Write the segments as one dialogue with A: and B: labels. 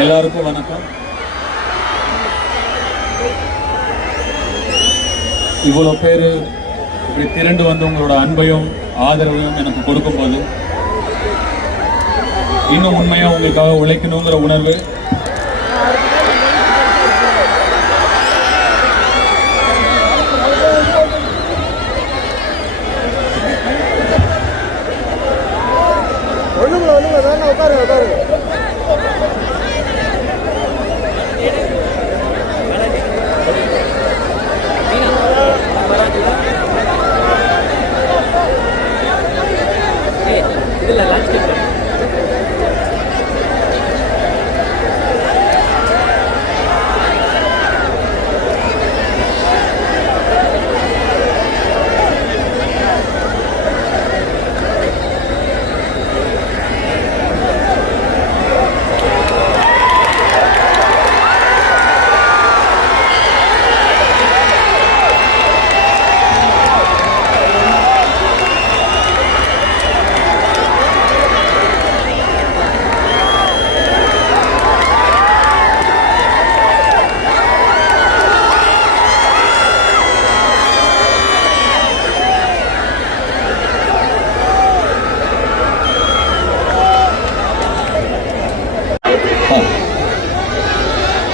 A: எல்லாருக்கும் வணக்கம். இவ்வளோ பேர் இப்படி திரண்டு வந்து உங்களோட அன்பையும் ஆதரவையும் எனக்கு கொடுக்கும்போது இன்னும் உண்மையாக உங்களுக்காக உழைக்கணுங்கிற உணர்வு
B: உட்காருங்க உட்காருங்க.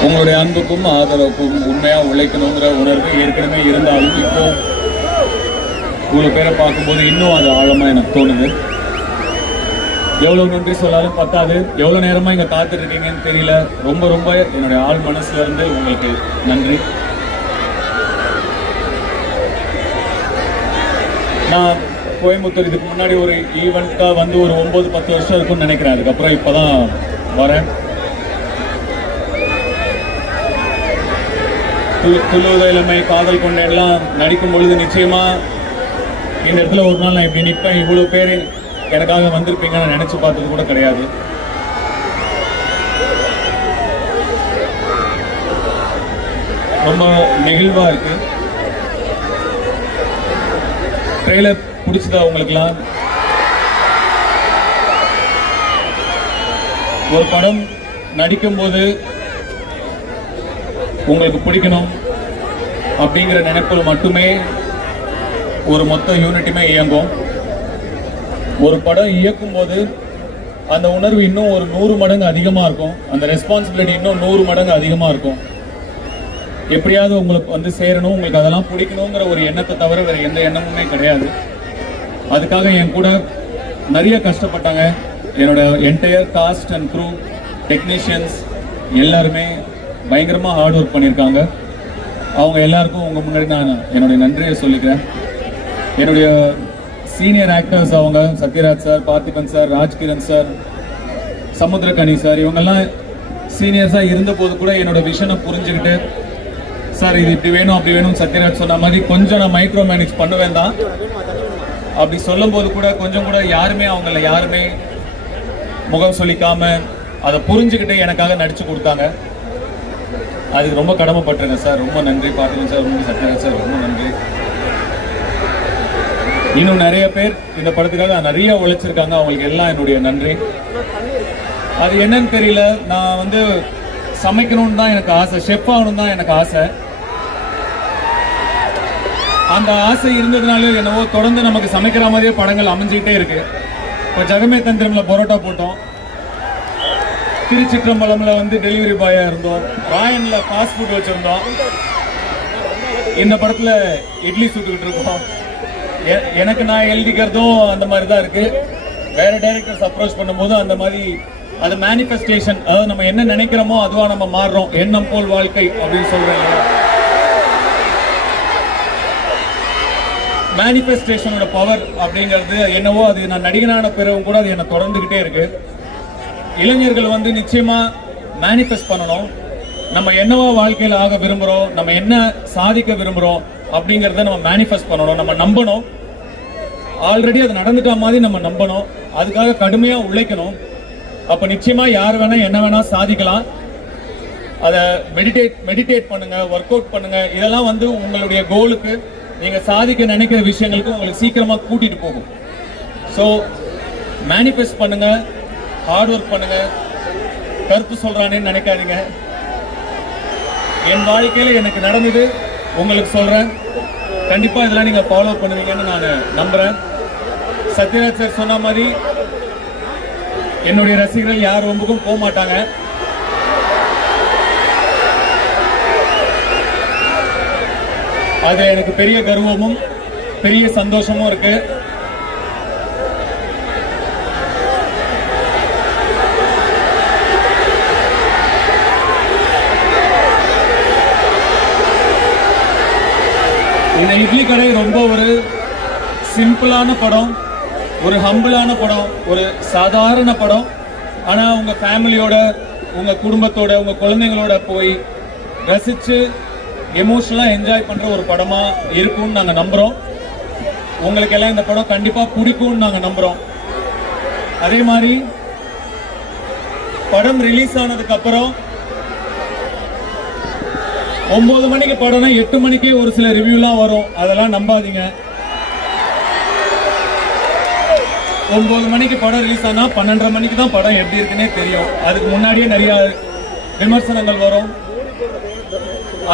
A: உங்களுடைய அன்புக்கும் ஆதரவுக்கும் உண்மையாக உழைக்கணுங்கிற உணர்வு ஏற்கனவே இருந்தாலும் இப்போ இவ்வளோ பேரை பார்க்கும்போது இன்னும் அது ஆழமாக எனக்கு தோணுது. எவ்வளோ நன்றி சொல்லாலும் பத்தாது. எவ்வளோ நேரமாக இங்கே காத்துட்டு இருக்கீங்கன்னு தெரியல. ரொம்ப ரொம்ப என்னுடைய ஆள் மனசுலேருந்து உங்களுக்கு நன்றி. நான் கோயம்புத்தூர் இதுக்கு முன்னாடி ஒரு ஈவெண்ட்டாக வந்து ஒரு ஒம்பது பத்து வருஷம் இருக்கும்னு நினைக்கிறேன். அதுக்கப்புறம் இப்போ தான் வரேன். து- காதல் கொண்ட எல்லாம் நடிக்கும் பொழுது நிச்சயமா இந்த இடத்துல ஒரு நாள் நான் இப்படி நிற்பேன் இவ்வளோ பேர் எனக்காக வந்திருப்பீங்கன்னு நினச்சி பார்த்தது கூட கிடையாது. ரொம்ப நெகிழ்வாக இருக்கு. ட்ரெய்லர் பிடிச்சதா உங்களுக்குலாம் ஒரு படம் நடிக்கும்போது உங்களுக்கு பிடிக்கணும் அப்படிங்கிற நினைப்பில் மட்டுமே ஒரு மொத்த யூனிட்டுமே இயங்கும். ஒரு படம் இயக்கும் போது அந்த உணர்வு இன்னும் ஒரு நூறு மடங்கு அதிகமாக இருக்கும். அந்த ரெஸ்பான்சிபிலிட்டி இன்னும் நூறு மடங்கு அதிகமாக இருக்கும். எப்படியாவது உங்களுக்கு வந்து சேரணும் உங்களுக்கு அதெல்லாம் பிடிக்கணுங்கிற ஒரு எண்ணத்தை தவிர வேறு எந்த எண்ணமுமே கிடையாது. அதுக்காக என் கூட நிறைய கஷ்டப்பட்டாங்க. என்னோட entire cast and crew technicians எல்லாருமே பயங்கரமாக ஹார்ட் ஒர்க் பண்ணியிருக்காங்க. அவங்க எல்லாருக்கும் உங்கள் முன்னாடி நான் என்னுடைய நன்றியை சொல்லிக்கிறேன். என்னுடைய சீனியர் ஆக்டர்ஸ் அவங்க Sathyaraj sir Parthiban sir Rajkiran sir Samuthirakani sir இவங்கெல்லாம் சீனியர்ஸாக இருந்தபோது கூட என்னோட விஷனை புரிஞ்சுக்கிட்டு சார் இது இப்படி வேணும் அப்படி வேணும் சத்யராஜ் சொன்ன மாதிரி கொஞ்சம் நான் மைக்ரோ மேனேஜ் பண்ணுவேன் தான். அப்படி சொல்லும்போது கூட கொஞ்சம் கூட யாருமே அவங்கள யாருமே முகம் சொல்லிக்காம அதை புரிஞ்சுக்கிட்டு எனக்காக நடிச்சு கொடுத்தாங்க. அதுக்கு ரொம்ப கடமைப்பட்டிருக்கேன் சார். ரொம்ப நன்றி. பார்த்துக்கோங்க சார். ரொம்ப சத்யராஜ் சார். ரொம்ப நன்றி. இன்னும் நிறைய பேர் இந்த படத்துக்காக நிறைய உழைச்சிருக்காங்க. அவங்களுக்கு எல்லாம் என்னுடைய நன்றி. அது என்னன்னு தெரியல. நான் வந்து சமைக்கணும்னு தான் எனக்கு ஆசை. ஷெஃப் ஆகணும் தான் எனக்கு ஆசை. அந்த ஆசை இருந்ததுனாலே என்னவோ தொடர்ந்து நமக்கு சமைக்கிற மாதிரியே படங்கள் அமைஞ்சிக்கிட்டே இருக்கு. இப்போ ஜகமே தந்திரம்ல பரோட்டா போட்டோம். திருச்சிற்றம்பலம்ல வந்து டெலிவரி பாயா இருந்தோம். ராயன்ல ஃபாஸ்ட் ஃபுட் வச்சிருந்தோம். இந்த படத்துல இட்லி சுட்டுக்கிட்டு இருக்கோம். எ- எனக்கு நான் எழுதிக்கிறதும் அந்த மாதிரி தான் இருக்கு. வேற டைரக்டர்ஸ் அப்ரோச் பண்ணும்போது அந்த மாதிரி அது மேனிஃபெஸ்டேஷன் அதாவது நம்ம என்ன நினைக்கிறோமோ அதுவா நம்ம மாறுறோம். எண்ணம் போல் வாழ்க்கை அப்படின்னு சொல்றேன் மேனிஃபெஸ்டேஷனோட பவர் அப்படிங்கிறது என்னவோ அது நான் நடிகனான பிறகும் கூட அது என்னை தொடர்ந்துகிட்டே இருக்கு. இளைஞர்கள் வந்து நிச்சயமா மேனிஃபெஸ்ட் பண்ணணும். நம்ம என்னவா வாழ்க்கையில் ஆக விரும்புகிறோம் நம்ம என்ன சாதிக்க விரும்புகிறோம் அப்படிங்கிறத நம்ம மேனிஃபெஸ்ட் பண்ணணும் நம்ம நம்பணும். ஆல்ரெடி அது நடந்துட்ட மாதிரி நம்ம நம்பணும். அதுக்காக கடுமையாக உழைக்கணும். அப்போ நிச்சயமாக யார் வேணால் என்ன வேணால் சாதிக்கலாம். அதை மெடிடேட் மெடிடேட் பண்ணுங்க ஒர்க் அவுட் பண்ணுங்க. இதெல்லாம் வந்து உங்களுடைய கோலுக்கு நீங்கள் சாதிக்க நினைக்கிற விஷயங்களுக்கு உங்களுக்கு சீக்கிரமாக கூட்டிகிட்டு போகும். ஸோ மேனிஃபெஸ்ட் பண்ணுங்கள் ஹார்ட் ஒர்க் பண்ணுங்க. கருத்து சொல்றானேன்னு நினைக்காதீங்க. என் வாழ்க்கையில எனக்கு நடந்தது உங்களுக்கு சொல்றேன். கண்டிப்பா இதெல்லாம் நீங்க ஃபாலோ பண்ணுவீங்கன்னு நான் நம்புறேன். சத்யராஜ் சார் சொன்ன மாதிரி என்னுடைய ரசிகர்கள் யார் ரொம்பக்கும் போக மாட்டாங்க. அது எனக்கு பெரிய கர்வமும் பெரிய சந்தோஷமும் இருக்குது இந்த இட்லி கடை ரொம்ப ஒரு சிம்பிளான படம் ஒரு ஹம்பிளான படம் ஒரு சாதாரண படம். ஆனால் உங்கள் ஃபேமிலியோட உங்கள் குடும்பத்தோட உங்கள் குழந்தைங்களோட போய் ரசித்து எமோஷனலாக என்ஜாய் பண்ணுற ஒரு படமாக இருக்கும்னு நாங்கள் நம்புகிறோம் உங்களுக்கு எல்லாம் இந்த படம் கண்டிப்பாக பிடிக்கும்னு நாங்கள் நம்புகிறோம் அதே மாதிரி படம் ரிலீஸ் ஆனதுக்கப்புறம் ஒன்பது மணிக்கு படம்னா எட்டு மணிக்கே ஒரு சில ரிவ்யூலாம் வரும். அதெல்லாம் நம்பாதீங்க. ஒன்பது மணிக்கு படம் ரிலீஸ் ஆனால் பன்னெண்டரை மணிக்கு தான் படம் எப்படி இருக்குன்னே தெரியும். அதுக்கு முன்னாடியே நிறைய விமர்சனங்கள் வரும்.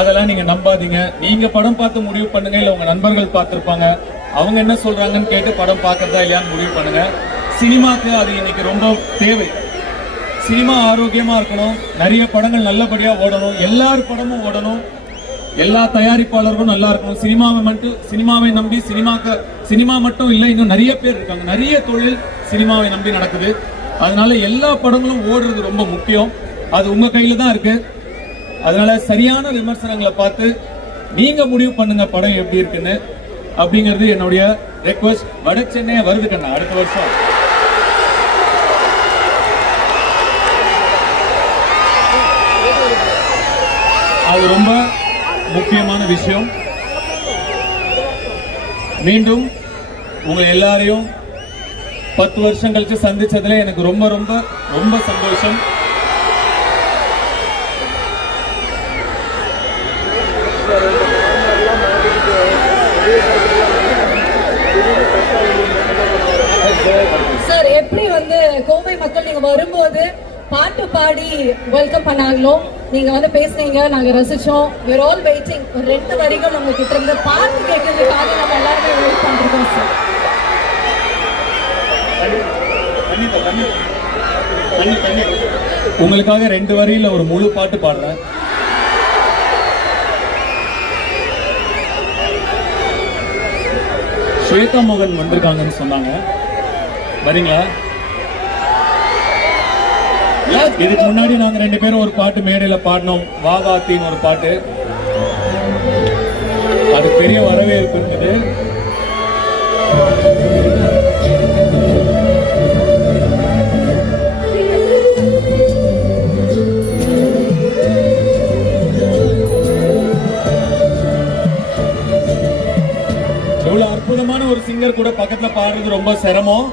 A: அதெல்லாம் நீங்கள் நம்பாதீங்க. நீங்கள் படம் பார்த்து முடிவு பண்ணுங்க இல்லை உங்கள் நண்பர்கள் பார்த்துருப்பாங்க. அவங்க என்ன சொல்கிறாங்கன்னு கேட்டு படம் பார்க்கறதா இல்லையான்னு முடிவு பண்ணுங்க. சினிமாக்கு அது இன்னைக்கு ரொம்ப தேவை. சினிமா ஆரோக்கியமா இருக்கணும். நிறைய படங்கள் நல்லபடியா ஓடணும். எல்லார் படமும் ஓடணும். எல்லா தயாரிப்பாளர்களும் நல்லா இருக்கணும். சினிமாவை மட்டும் சினிமாவை நம்பி சினிமாக்க சினிமா மட்டும் இல்லை இன்னும் நிறைய பேர் இருக்காங்க. நிறைய தொழில் சினிமாவை நம்பி நடக்குது. அதனால எல்லா படங்களும் ஓடுறது ரொம்ப முக்கியம். அது உங்க கையில தான் இருக்கு. அதனால சரியான விமர்சனங்களை பார்த்து நீங்க முடிவு பண்ணுங்க படம் எப்படி இருக்குன்னு? அப்படிங்கிறது என்னுடைய ரெக்வஸ்ட் வட சென்னை வருது கண்ணா அடுத்த வருஷம். அது ரொம்ப முக்கியமான விஷயம். மீண்டும் உங்க எல்லாரையும் பத்து வருஷம் கழிச்சு சந்திச்சதுல எனக்கு ரொம்ப ரொம்ப ரொம்ப சந்தோஷம்.
B: சார் எப்படி வந்து கோவை மக்கள் நீங்க வரும்போது பாட்டு பாடி வெல்கம் பண்ணாங்களோ? நீங்க வந்து பேசுனீங்க நாங்க ரசிச்சோம். வேர் ஆல் வெயிட்டிங் ஒரு ரெண்டு வரிகள் உங்க கிட்ட இருந்து பாட்டு கேட்கறதுக்காக நம்ம எல்லாருமே வெயிட் பண்றோம் சார்
A: உங்களுக்காக ரெண்டு வரியில ஒரு முழு பாட்டு பாடுறேன். ஸ்வேதா மோகன் வந்திருக்காங்கன்னு சொன்னாங்க. வரீங்களா? இதுக்கு முன்னாடி நாங்க ரெண்டு பேரும் ஒரு பாட்டு மேடையில பாடினோம். வாகாத்தின்னு ஒரு பாட்டு. அது பெரிய வரவேற்பு இருந்தது. இவ்வளவு அற்புதமான ஒரு சிங்கர் கூட பக்கத்துல பாடுறது ரொம்ப சிரமம்.